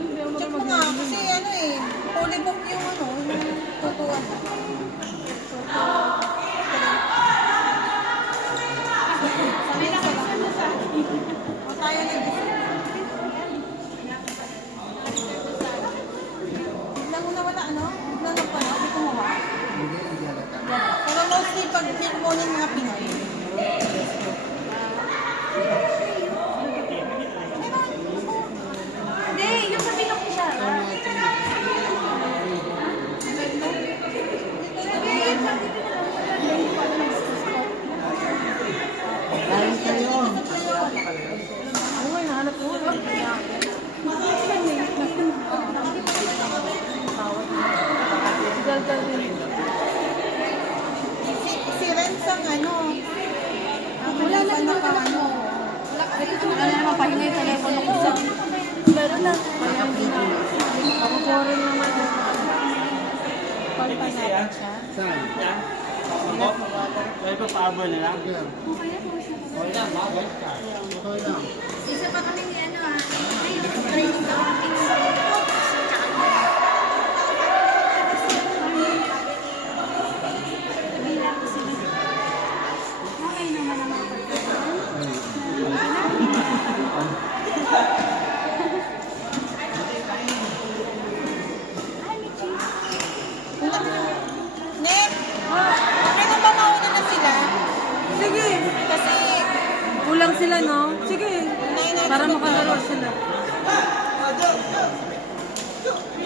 Check mo nga, kasi ano eh, fully book yung ano, yung tutuan. O tayo nag-gusto. Biglang mo nawala, ano? Biglang nagpano, hindi kumuha. Pero mostly pag pinkunin mga Pinoy. Hindi, yung sa Pinok siya. Kain kayo. Ano nga, nahanap ko. Si Renz ang ano, Wala na ano pa ano. Wala naman pahinga yung telepono ko. Meron na. Kaya hindi na. Ako foreign naman. Call pa natin siya. Saan? May pa-power na lang. Okay. Okay lang. Isa pa kami ni ano ah. Training ka. Okay naman naman pagkakas. Nick! Okay na ba mauna na sila? Sige. Kasi, Kulang sila no? Sige. Para makalaro sila.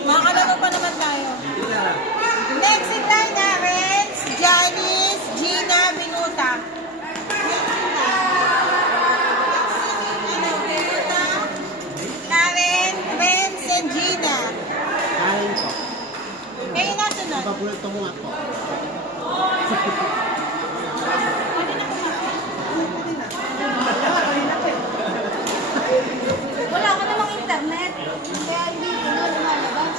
makakalaro pa naman tayo. Next in line na, Renz, Janice, Gina, Binuta. Ano, Binuta, Karen, Renz, and Gina. Kain ko. Kayo nasunod. Paborito mo ako. Wala ka namang internet. Kaya hindi lumalabas.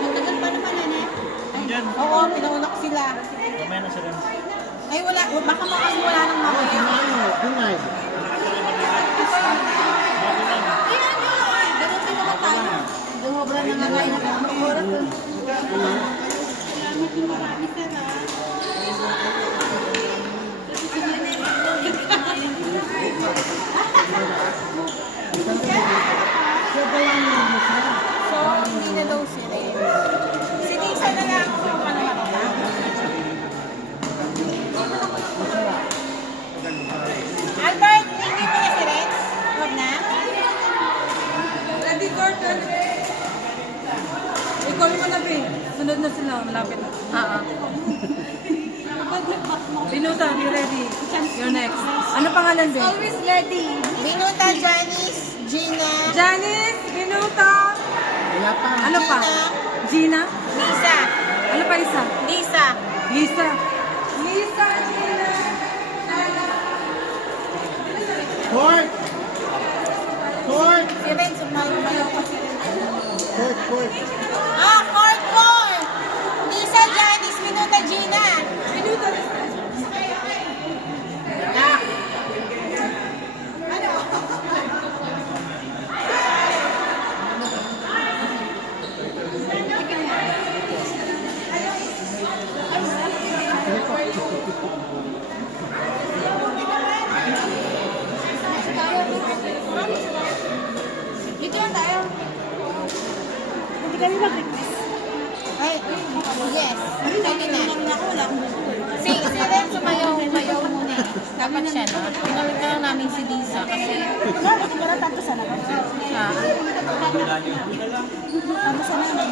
Matagal pa naman, ano? Yan. Oo, pinauna ko sila. Kamay na siya rin. Ay, wala. Baka wala nang mamaya. Ano? Dungay. Ganun din naman tayo. Dumobra na nga tayo ng oras. So, hindi na daw sila. Si Lisa na lang ako naman ako. Albert, hindi mo na si Renz? Huwag na? Ready, Gordon? I-call mo na, Be. Sunod na sila. Malapit na. Binuta, be ready. You're next. Ano pangalan, Be? Always ready. Binuta, Janice, Gina, Janice, Binuta. Wala pa. Ano pa? Gina? Lisa. Ano pa isa? Lisa. Lisa. Lisa, Gina. Court! Court! Si Renz, umayo pa si Renz. Court, court. Ah, court, court! Lisa, Janice, Binuta, Gina. Binuta. Dito lang tayo. Hindi kami mag-request. Ay, yes. Pwede na. Si Renz, umayaw muna eh. Dapat siya, no? Pinawit na lang namin si Lisa kasi... Pero tanto sana ba? Tanto sana naman.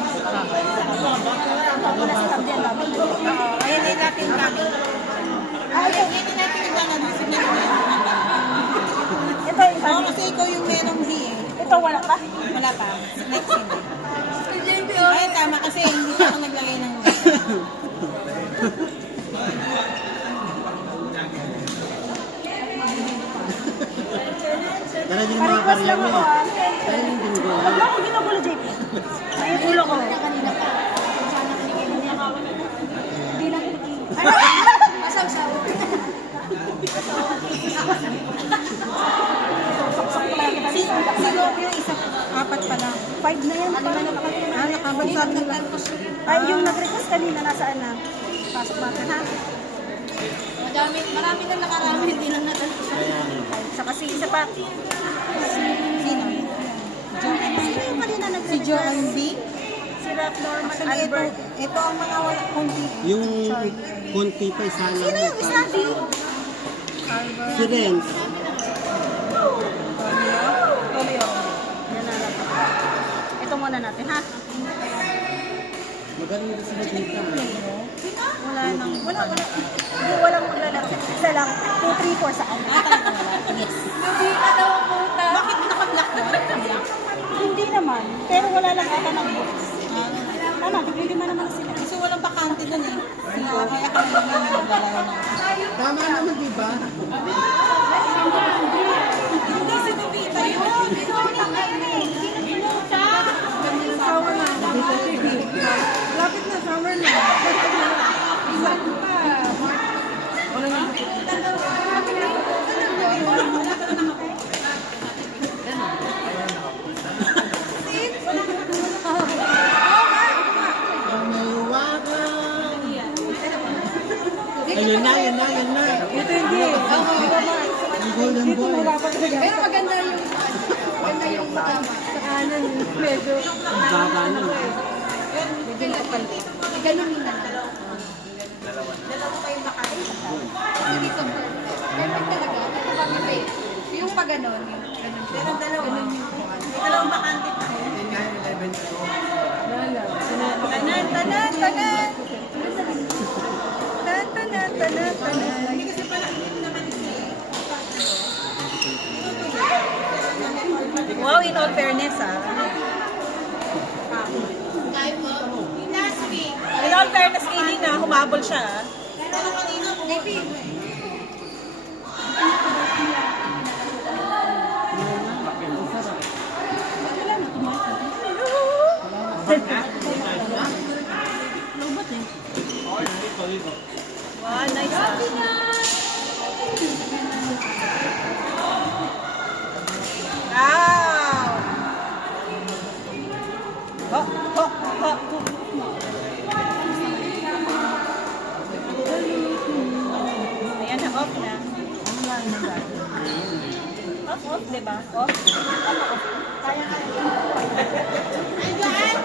Tanto na sa tabdian ba? Oo, ayun din natin kami. Ayun din natin naglalaro si Lisa. Ito yung Oo, kasi ikaw yung merong D eh. Ito wala pa? Wala pa. Next yun. Ay, tama kasi hindi pa ako naglagay ng... Dala din mga karya mo eh. Dala din din ko. Wala akong ginugulo, JP. Ay, ulo ko. Hindi lang ito. Masaw-saw. Si 5 na yan. Nakabansar nila. Ay, yung nag-request kanina, nasaan na? Pasok natin, ha? Marami na nakarami, hindi lang natin. Saka si isa pa. Sino? Sino yung kanina Si nag-request? Joan B. Si Rap Norman Actually, Albert. ito ang mga wala kundi. Yung konti pa isama Sino mo yung pa. isa, Di? Si Renz. Romeo. Yan na lang. Ito muna natin, ha? Magaling na sila dito. Wala nang... Hindi, walang maglalaki. Isa lang. 2, 3, 4 sa kanya. Yes. Hindi na daw puta. Bakit naka-black na? Hindi naman. Pero wala lang ata ng books. Ano, tiglilima naman sila. Kasi walang bakante dun eh. Kaya kami naman naglalaro ng... Tama naman, di ba? Hindi si Tupita yun. Summer na. Lapit na, summer na. Isa pa. Wala na. Ayun na, yun na, yun na. Ito hindi. Ang golden boy. Pero maganda yung sa kanan. Medyo. Ang baba na. Medyo kapal. Ganun na. Dalawa pa yung bakante. Kasi dito, perfect talaga. Yung pag ganon. Pero dalawa. May dalawang bakante pa. Tanan, tanan, tanan. Tanan, tanan, tanan, tanan. Hindi kasi pala, hindi naman Wow, in all fairness, last week. In all fairness, hindi na, humabol siya. Pero kanina po. Wow, nice. Wow! Ho, ho, ho. Ayan na, off na. Off, off, diba? Off. Kaya nga. Ay, Joan!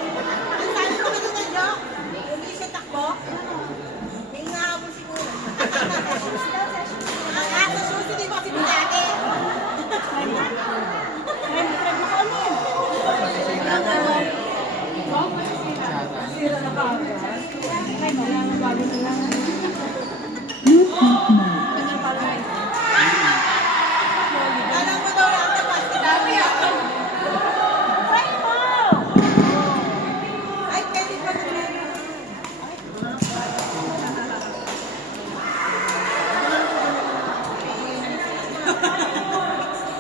Ang sabi ko kanina, Jo. Hindi siya takbo. May nahabol siguro. Ang aso susi, di ba si Binate? Sira na ba? Ay, mga bago na lang. Alam mo daw lang tapos. Dami ako. Try mo! Ay, pwede pa na.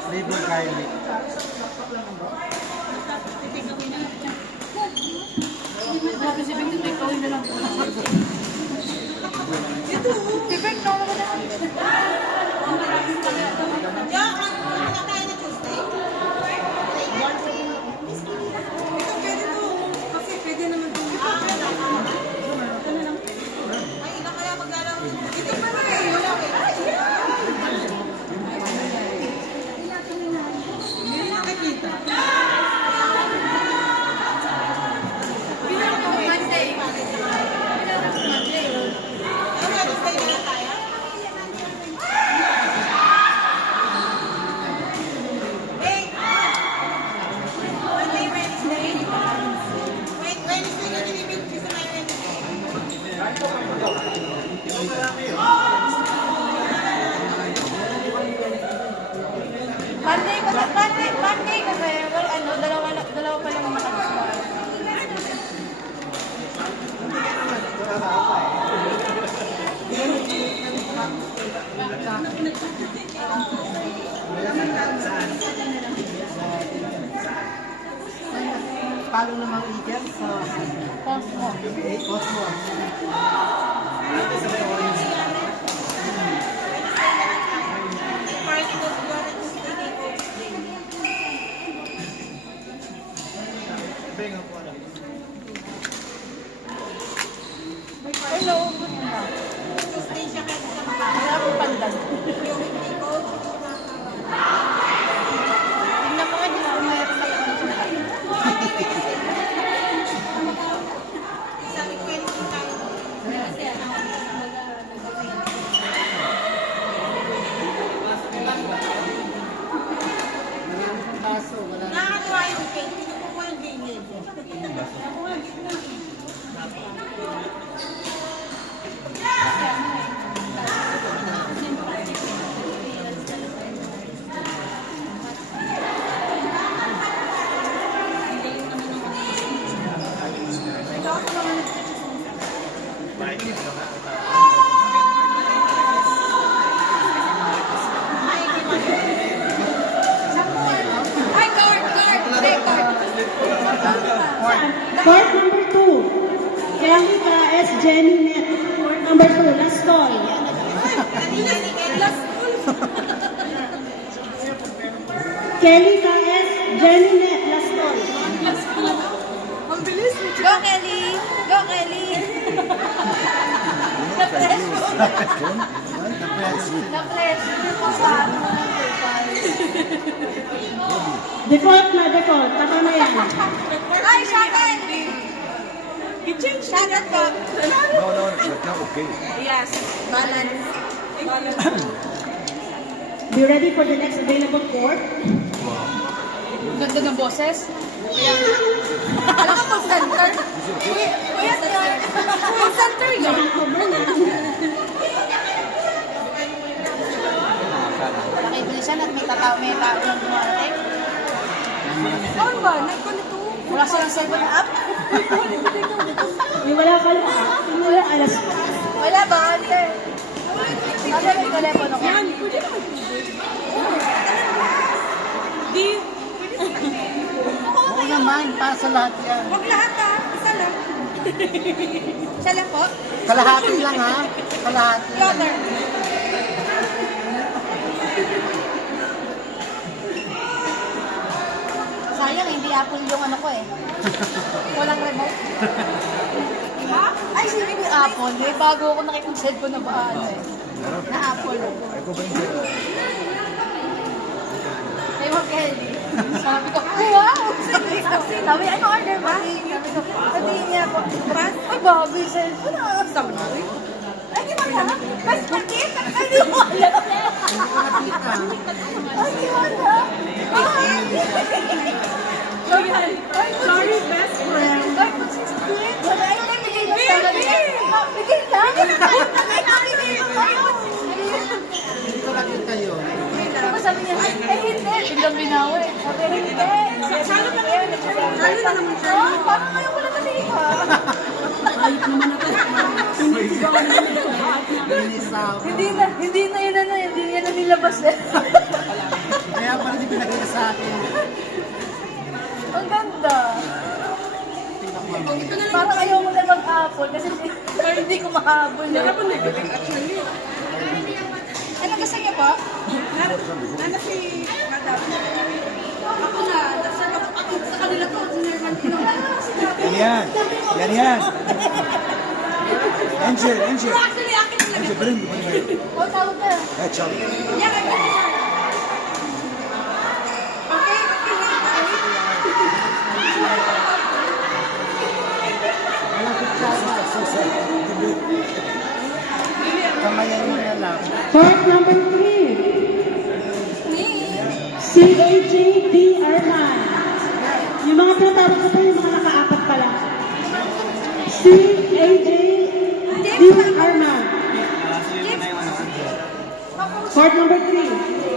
Flavor garlic. Grabe si Bing, ito na lang. Tifek na naman na. Jo, ano tayo na Tuesday? Ito pwede to. Kasi pwede naman to. Ay, ilang kaya maglalaro? Ito pa na eh. Wala Hindi na nakikita. Wednesday na tayo? Wait! Monday, Wednesday? Wait, Wednesday na nilibig ko sa my Wednesday. Monday kasi, well, ano, dalawa pa lang makakasama. Paano namang Eagles sa Cosmo. Cosmo? Party ko siguro Tuesday. Ay, naubos na. Wala akong pandan. Tingnan mo nga, di ba mayroon na Maraming kaso, wala na. Ay, guard! Court number 2, Kelly S. Jenny Net. Court number 2, last call. Kelly S. Jenny Net, last call. Ang bilis! Go, Kelly! Go, Kelly! Na-press mo. Na-press mo sa Default na, default. Taka na yan. Ay, shotgun! Shotgun po. No, it's not okay. Yes. Balance. Be ready for the next available court. Ganda ng boses. Alam ka call center? Kuya, call center yun. Nakibilisan at may tataw ng dumarating. Ano ba? Nagkunito. Wala silang 7-up. Yung wala ka lang. Yung wala alas. Wala ba, ate? Ano yung telepono ko? Di. Oo naman, para sa lahat yan. Huwag lahat ha. Isa lang. Isa lang po. Kalahati lang ha. Kalahati. Daughter. Sayang, hindi Apple yung ano ko eh. Walang remote. Ay, hindi ko Apple. May bago ako nakikong-cellphone na ba ano eh. Na Apple. Ay, wag Kelly. Sabi ko, wow! Sabi, ano order ba? Sabi ko, sabihin niya po, ay, bago yung cellphone ah. Sabi ko, ay, di ba na? Mas pakit? Ay, di mo alam. Ay, di mo alam. Sorry, best friend. Ay, mag-16. Sabi, ay, bigay lang sa kanya. Bigay lang. Hindi ko nakita yun. Tapos sabi niya, ay hindi. Biglang binawi. Sabi, hindi. Salo lang yun. Salo na naman siya. Parang ngayon ko lang naliha. Ayip naman ako. Binisaw. Hindi na yun ano, hindi yan na nilabas eh. Kaya pala di pinakita sa akin. Ang ganda. Parang ayaw mo na mag-apple kasi hindi ko mahabol. Ano gusto niya po? Ano si Madam? Ako na. Sa kanila to. Sinerman ko. Yan. Angel. Actually, akin talaga. Angel, bring. O, tawag ka. Hey, Charlie. Yeah, I got it. Okay, Malapit ka na. Kamayan mo na lang. Court number 3, C.A.J. D. Arman. Yung mga tinatawag ko pa yung mga nakaapat pala. C.A.J. D. Arman. Court number 3.